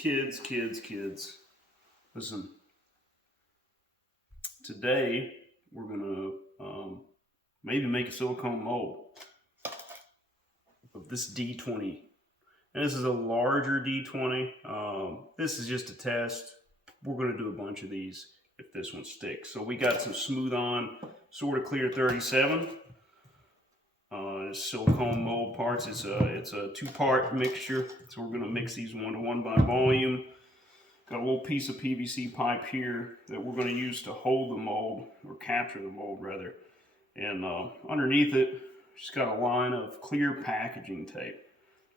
Kids. Listen, today we're gonna maybe make a silicone mold of this D20. And this is a larger D20. This is just a test. We're gonna do a bunch of these if this one sticks. So we got some smooth on, sort of clear 37. Silicone mold parts. It's a two-part mixture. So we're gonna mix these 1-to-1 by volume. Got a little piece of PVC pipe here that we're going to use to hold the mold, or capture the mold rather. And underneath it, just got a line of clear packaging tape.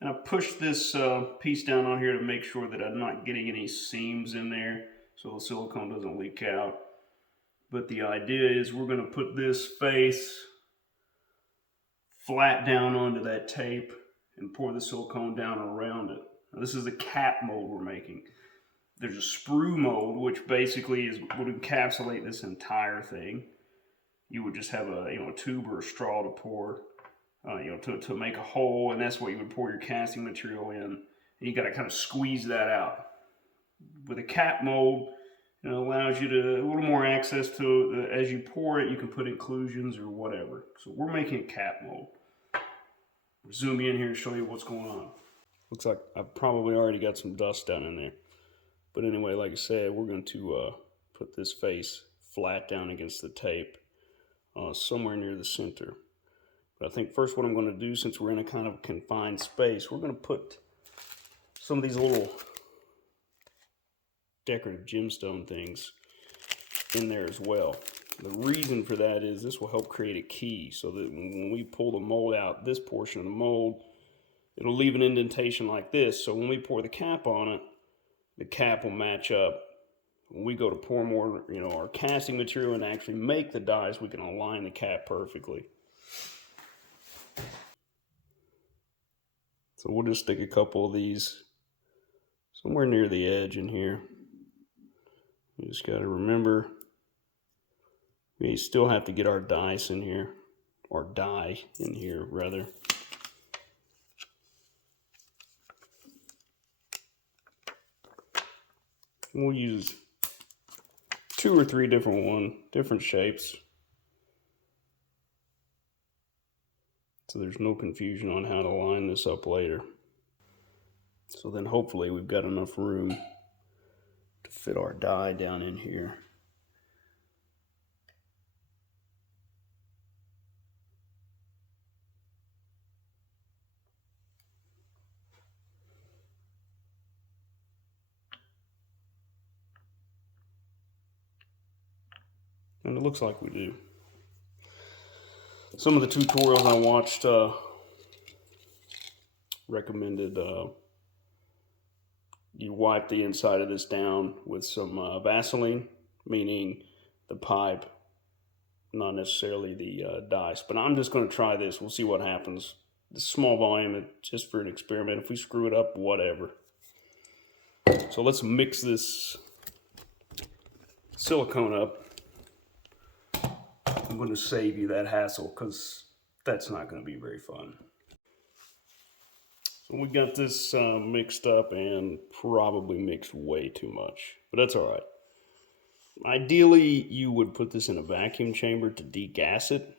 And I pushed this piece down on here to make sure that I'm not getting any seams in there so the silicone doesn't leak out. But the idea is we're going to put this face flat down onto that tape and pour the silicone down around it. Now, this is the cap mold we're making. There's a sprue mold, which basically would encapsulate this entire thing. You would just have a tube or a straw to pour, to make a hole, and that's what you would pour your casting material in. And you got to kind of squeeze that out. With a cap mold, it allows you to a little more access to as you pour it. You can put inclusions or whatever. So we're making a cap mold. Zoom in here and show you what's going on. Looks like I've probably already got some dust down in there. But anyway, like I said, we're going to put this face flat down against the tape somewhere near the center. But I think first what I'm going to do, since we're in a kind of confined space, we're going to put some of these little decorative gemstone things in there as well. The reason for that is this will help create a key so that when we pull the mold out, this portion of the mold, it'll leave an indentation like this. So when we pour the cap on it, the cap will match up. When we go to pour more, our casting material and actually make the dies, we can align the cap perfectly. So we'll just stick a couple of these somewhere near the edge in here. You just got to remember, we still have to get our dice in here, or die in here rather. We'll use 2 or 3 different shapes, so there's no confusion on how to line this up later. So then hopefully we've got enough room to fit our die down in here. And it looks like we do. Some of the tutorials I watched recommended you wipe the inside of this down with some Vaseline, meaning the pipe, not necessarily the dice. But I'm just going to try this. We'll see what happens. This small volume, just for an experiment. If we screw it up, whatever. So let's mix this silicone up. I'm going to save you that hassle because that's not going to be very fun. So we got this mixed up and probably mixed way too much, but that's all right. Ideally, you would put this in a vacuum chamber to degas it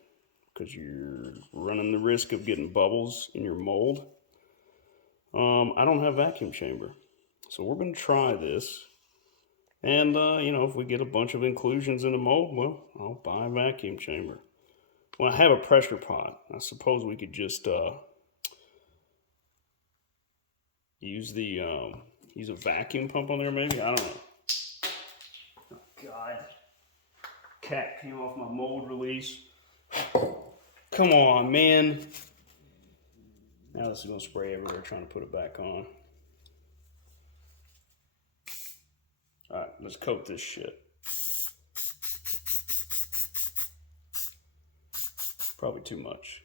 because you're running the risk of getting bubbles in your mold. I don't have a vacuum chamber, so we're going to try this. And, if we get a bunch of inclusions in the mold, well, I'll buy a vacuum chamber. Well, I have a pressure pot. I suppose we could just use a vacuum pump on there maybe? I don't know. Oh, God. Cat came off my mold release. Come on, man. Now this is going to spray everywhere trying to put it back on. Alright, let's coat this shit. Probably too much.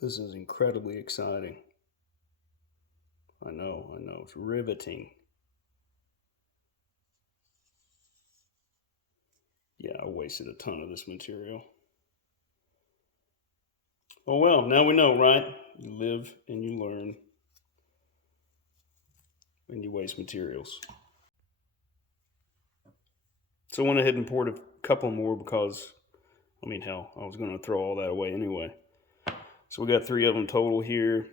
This is incredibly exciting. I know, it's riveting. Yeah, I wasted a ton of this material. Oh well, now we know, right? You live and you learn and you waste materials. So I went ahead and poured a couple more because, I mean, hell, I was going to throw all that away anyway. So we got 3 of them total here.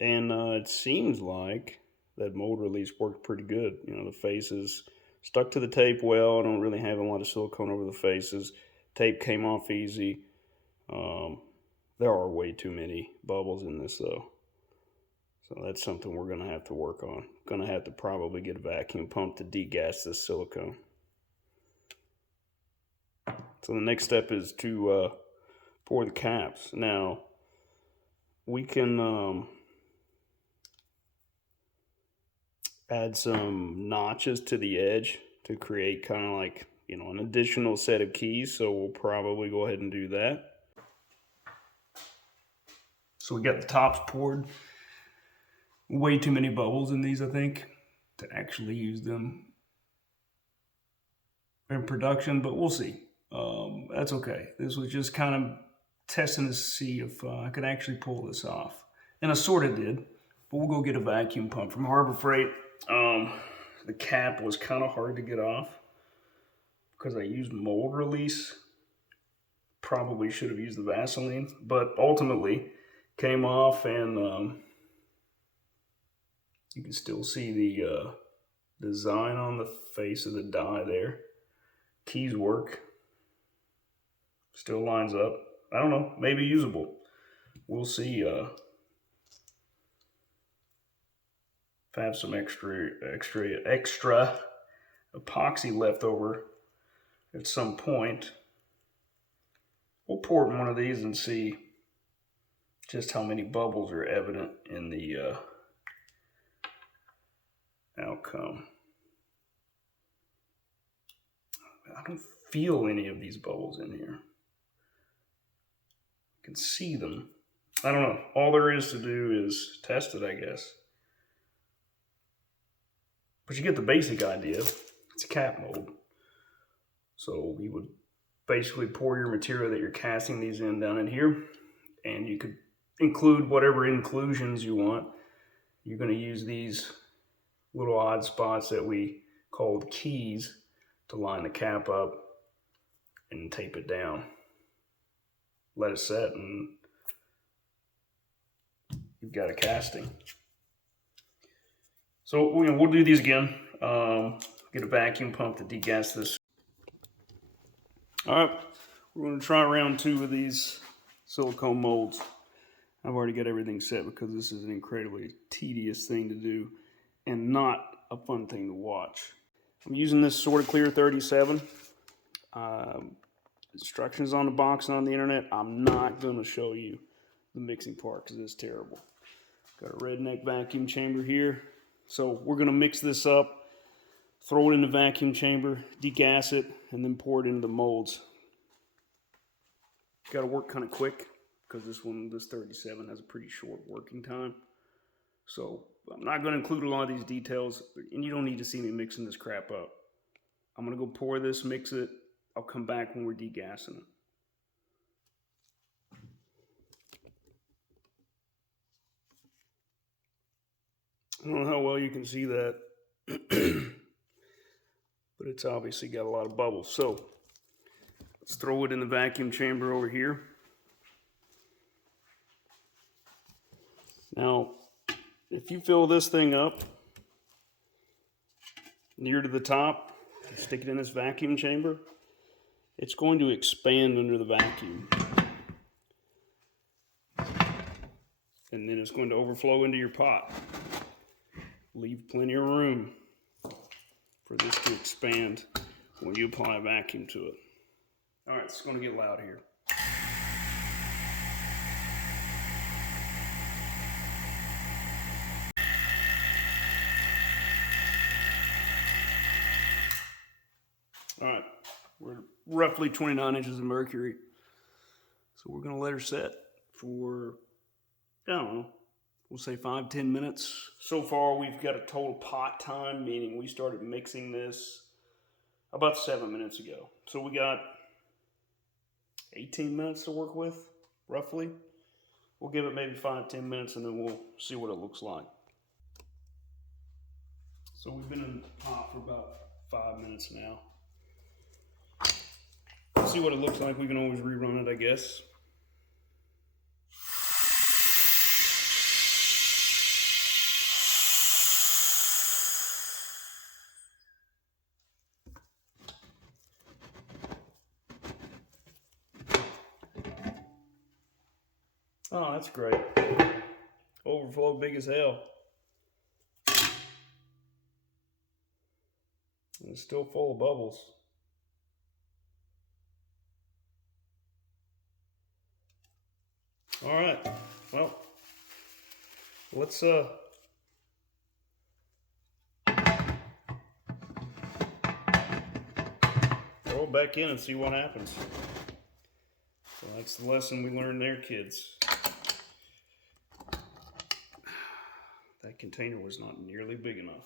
And it seems like that mold release worked pretty good. You know, the faces stuck to the tape well. I don't really have a lot of silicone over the faces. Tape came off easy. Um, there are way too many bubbles in this though. So that's something we're going to have to work on. Going to have to probably get a vacuum pump to degas this silicone. So the next step is to pour the caps. Now, we can add some notches to the edge to create kind of like, you know, an additional set of keys. So we'll probably go ahead and do that. So we got the tops poured. Way too many bubbles in these, I think, to actually use them in production, but we'll see. That's okay. This was just kind of testing to see if I could actually pull this off. And I sort of did, but we'll go get a vacuum pump from Harbor Freight. The cap was kind of hard to get off because I used mold release. Probably should have used the Vaseline, but ultimately came off, and you can still see the design on the face of the die there. Keys work. Still lines up. I don't know, maybe usable. We'll see. If I have some extra epoxy left over at some point, we'll pour it in one of these and see just how many bubbles are evident in the outcome. I don't feel any of these bubbles in here. I can see them. I don't know. All there is to do is test it, I guess. But you get the basic idea. It's a cap mold. So you would basically pour your material that you're casting these in down in here, and you could include whatever inclusions you want. You're going to use these little odd spots that we called keys to line the cap up and tape it down. Let it set, and you've got a casting. So we'll do these again. Get a vacuum pump to degas this. All right, we're going to try round 2 of these silicone molds. I've already got everything set because this is an incredibly tedious thing to do and not a fun thing to watch. I'm using this Sort of Clear 37. Instructions on the box and on the internet. I'm not going to show you the mixing part because it's terrible. Got a redneck vacuum chamber here. So we're going to mix this up, throw it in the vacuum chamber, degas it, and then pour it into the molds. Got to work kind of quick because this 37 has a pretty short working time. So I'm not going to include a lot of these details, and you don't need to see me mixing this crap up. I'm going to go pour this, mix it. I'll come back when we're degassing it. I don't know how well you can see that, but it's obviously got a lot of bubbles. So let's throw it in the vacuum chamber over here. Now, if you fill this thing up near to the top, stick it in this vacuum chamber, it's going to expand under the vacuum. And then it's going to overflow into your pot. Leave plenty of room for this to expand when you apply a vacuum to it. All right, it's going to get loud here. All right, we're at roughly 29 inches of mercury. So we're going to let her set for I don't know, we'll say 5-10 minutes. So far we've got a total pot time, meaning we started mixing this about 7 minutes ago. So we got 18 minutes to work with, roughly. We'll give it maybe 5-10 minutes and then we'll see what it looks like. So we've been in the pot for about 5 minutes now. See what it looks like. We can always rerun it, I guess. Oh, that's great. Overflow big as hell. And it's still full of bubbles. All right. Well, let's throw it back in and see what happens. So that's the lesson we learned there, kids. That container was not nearly big enough.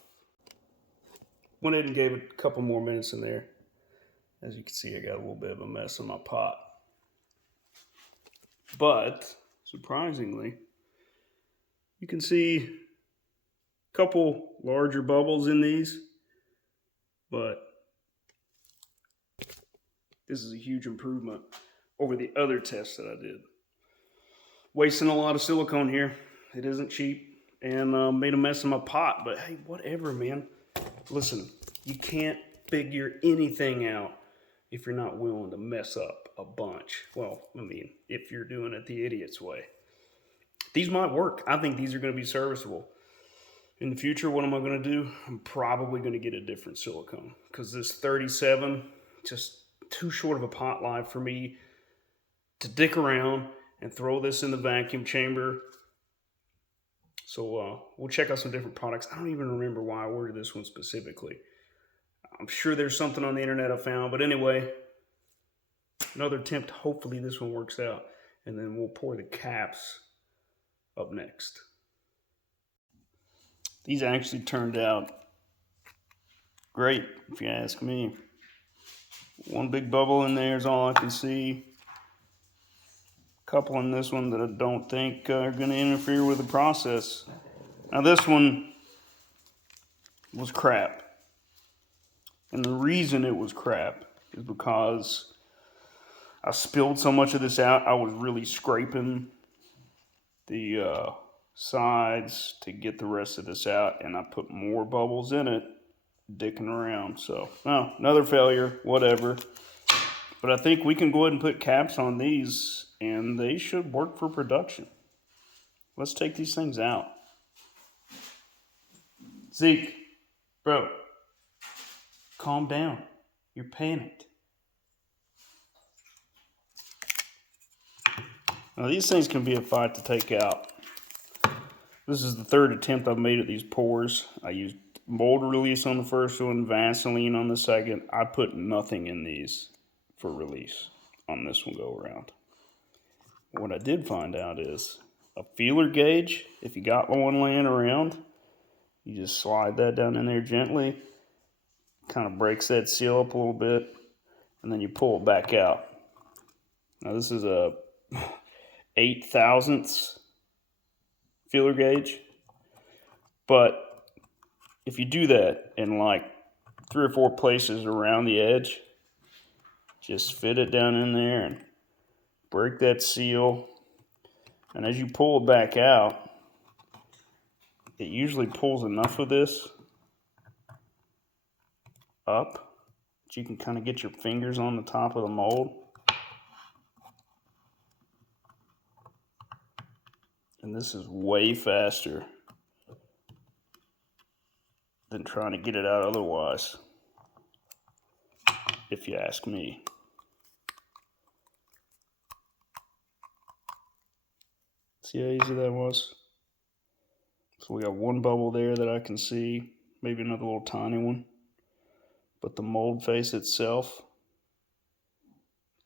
Went ahead and gave it a couple more minutes in there. As you can see, I got a little bit of a mess in my pot. But, surprisingly, you can see a couple larger bubbles in these. But this is a huge improvement over the other tests that I did. Wasting a lot of silicone here. It isn't cheap. And made a mess in my pot. But hey, whatever, man. Listen, you can't figure anything out if you're not willing to mess up a bunch. Well, I mean, if you're doing it the idiot's way. These might work. I think these are going to be serviceable. In the future, what am I going to do? I'm probably going to get a different silicone. Because this 37, just too short of a pot life for me to dick around and throw this in the vacuum chamber. So we'll check out some different products. I don't even remember why I ordered this one specifically. I'm sure there's something on the internet I found. But anyway, another attempt. Hopefully this one works out. And then we'll pour the caps up next. These actually turned out great, if you ask me. One big bubble in there is all I can see. Couple in this one that I don't think are going to interfere with the process. Now this one was crap. And the reason it was crap is because I spilled so much of this out. I was really scraping the sides to get the rest of this out. And I put more bubbles in it, dicking around. So, another failure, whatever. But I think we can go ahead and put caps on these, and they should work for production. Let's take these things out. Zeke, bro, calm down. You're panicked. Now, these things can be a fight to take out. This is the third attempt I've made at these pours. I used mold release on the first one, Vaseline on the second. I put nothing in these for release on this one go around. What I did find out is a feeler gauge, if you got one laying around, you just slide that down in there gently, kind of breaks that seal up a little bit, and then you pull it back out. Now this is a 8 thousandths feeler gauge, but if you do that in like 3 or 4 places around the edge, just fit it down in there and break that seal. And as you pull it back out, it usually pulls enough of this up that you can kind of get your fingers on the top of the mold. And this is way faster than trying to get it out otherwise, if you ask me. See how easy that was? So we got one bubble there that I can see, maybe another little tiny one. But the mold face itself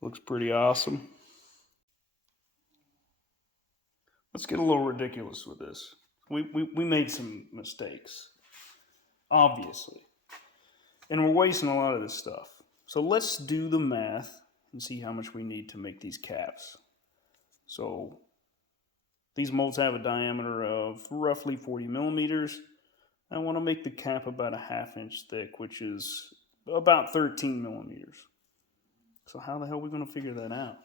looks pretty awesome. let's get a little ridiculous with this. We made some mistakes, obviously, and we're wasting a lot of this stuff. So let's do the math and see how much we need to make these caps. So these molds have a diameter of roughly 40 millimeters. I want to make the cap about a ½ inch thick, which is about 13 millimeters. So how the hell are we going to figure that out?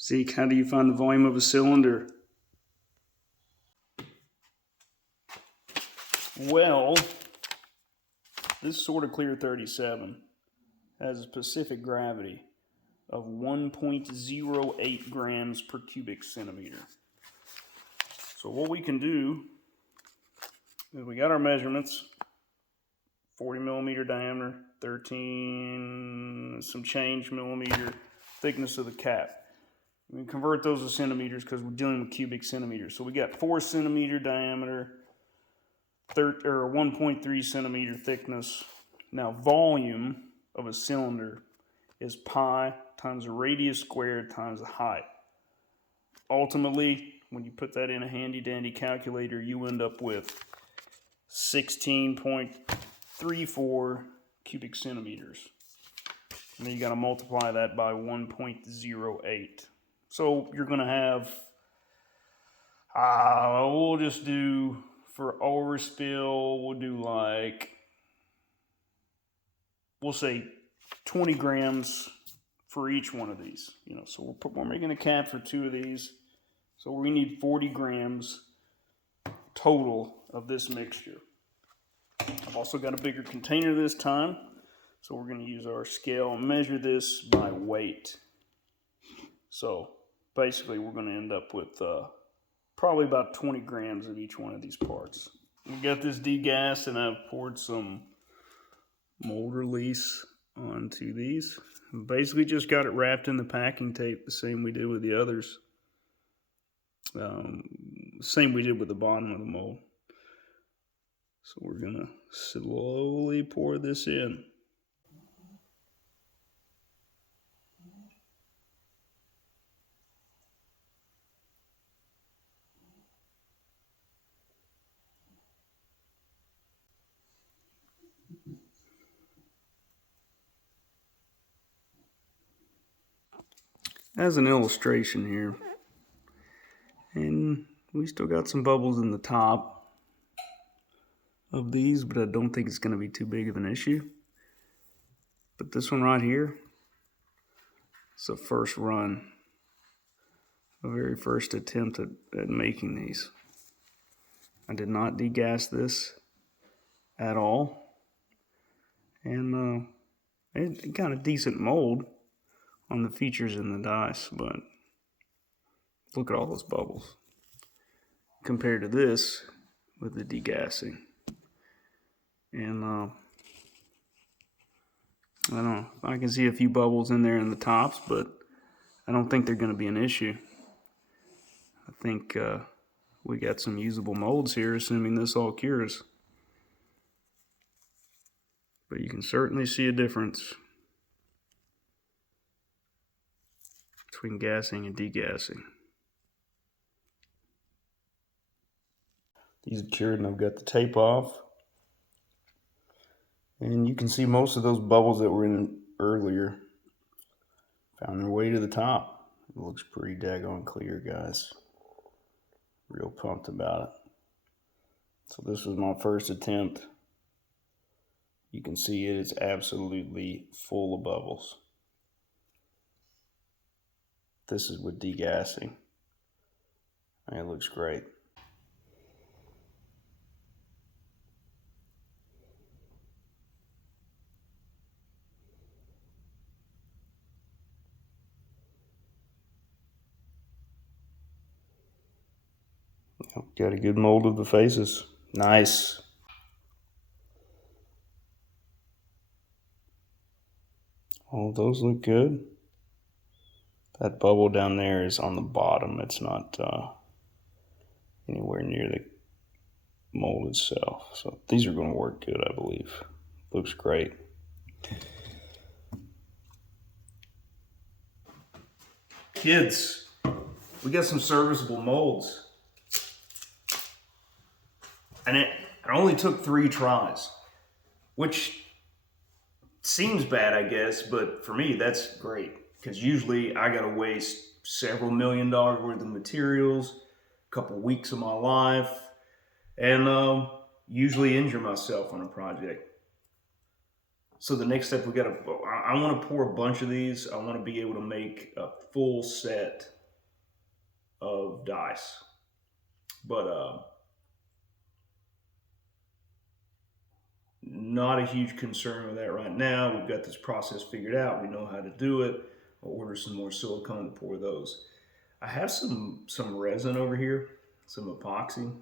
Zeke, how do you find the volume of a cylinder? Well, this sort of clear 37 has a specific gravity of 1.08 grams per cubic centimeter. So what we can do is we got our measurements, 40 millimeter diameter, 13 some change millimeter thickness of the cap. We can convert those to centimeters because we're dealing with cubic centimeters. So we got 4 centimeter diameter, 1.3 centimeter thickness. Now volume of a cylinder is pi times the radius squared times the height. Ultimately, when you put that in a handy dandy calculator, you end up with 16.34 cubic centimeters. And then you got to multiply that by 1.08. So you're going to have, we'll just do, for overspill, we'll do like, we'll say 20 grams for each one of these. So we're making a cap for 2 of these. So we need 40 grams total of this mixture. I've also got a bigger container this time. So we're going to use our scale and measure this by weight. So basically we're going to end up with probably about 20 grams of each one of these parts. We got this degassed and I've poured some mold release onto these. Basically just got it wrapped in the packing tape the same we did with the others. Same we did with the bottom of the mold. So we're going to slowly pour this in. As an illustration here, and we still got some bubbles in the top of these, but I don't think it's going to be too big of an issue. But this one right here, it's the first run, the very first attempt at making these. I did not degas this at all, and it got a decent mold on the features in the dice, but look at all those bubbles compared to this with the degassing. And I don't know, I can see a few bubbles in there in the tops, but I don't think they're going to be an issue. I think we got some usable molds here, assuming this all cures. But you can certainly see a difference between gassing and degassing. These are cured and I've got the tape off. And you can see most of those bubbles that were in earlier found their way to the top. It looks pretty daggone clear, guys. Real pumped about it. So this was my first attempt. You can see it is absolutely full of bubbles. This is with degassing. And it looks great. Got a good mold of the faces. Nice. Oh, those look good. That bubble down there is on the bottom. It's not anywhere near mold itself. So these are going to work good, I believe. Looks great. Kids, we got some serviceable molds. And it only took 3 tries, which seems bad, I guess, but for me, that's great. Because usually I got to waste several $1,000,000 worth of materials, a couple weeks of my life, and usually injure myself on a project. So the next step I want to pour a bunch of these. I want to be able to make a full set of dice. But not a huge concern with that right now. We've got this process figured out. We know how to do it. I'll order some more silicone to pour those. I have some resin over here, some epoxy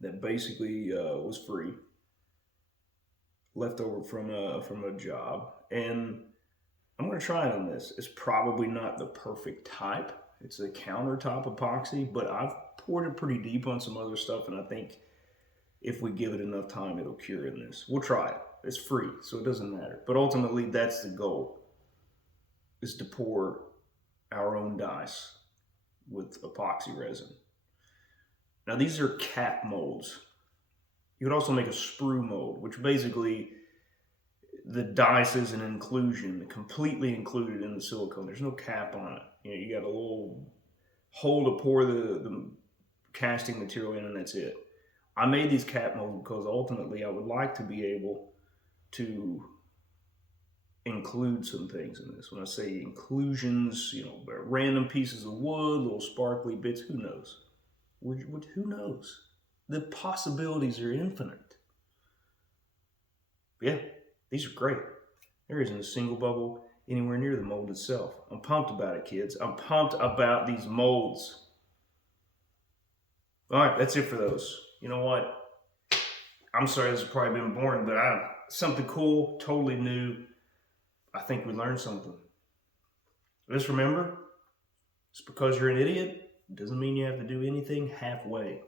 that basically was free, left over from a job, and I'm going to try it on this. It's probably not the perfect type. It's a countertop epoxy, but I've poured it pretty deep on some other stuff, and I think if we give it enough time, it'll cure in this. We'll try it. It's free, so it doesn't matter. But ultimately, that's the goal, is to pour our own dice with epoxy resin. Now, these are cap molds. You could also make a sprue mold, which basically the dice is an inclusion, completely included in the silicone. There's no cap on it. You got a little hole to pour the casting material in, and that's it. I made these cap molds because ultimately I would like to be able to include some things in this. When I say inclusions, random pieces of wood, little sparkly bits, who knows? Who knows? The possibilities are infinite. Yeah, these are great. There isn't a single bubble anywhere near the mold itself. I'm pumped about it, kids. I'm pumped about these molds. All right, that's it for those. You know what? I'm sorry, this has probably been boring, but something cool, totally new. I think we learned something. Just remember, just because you're an idiot doesn't mean you have to do anything halfway.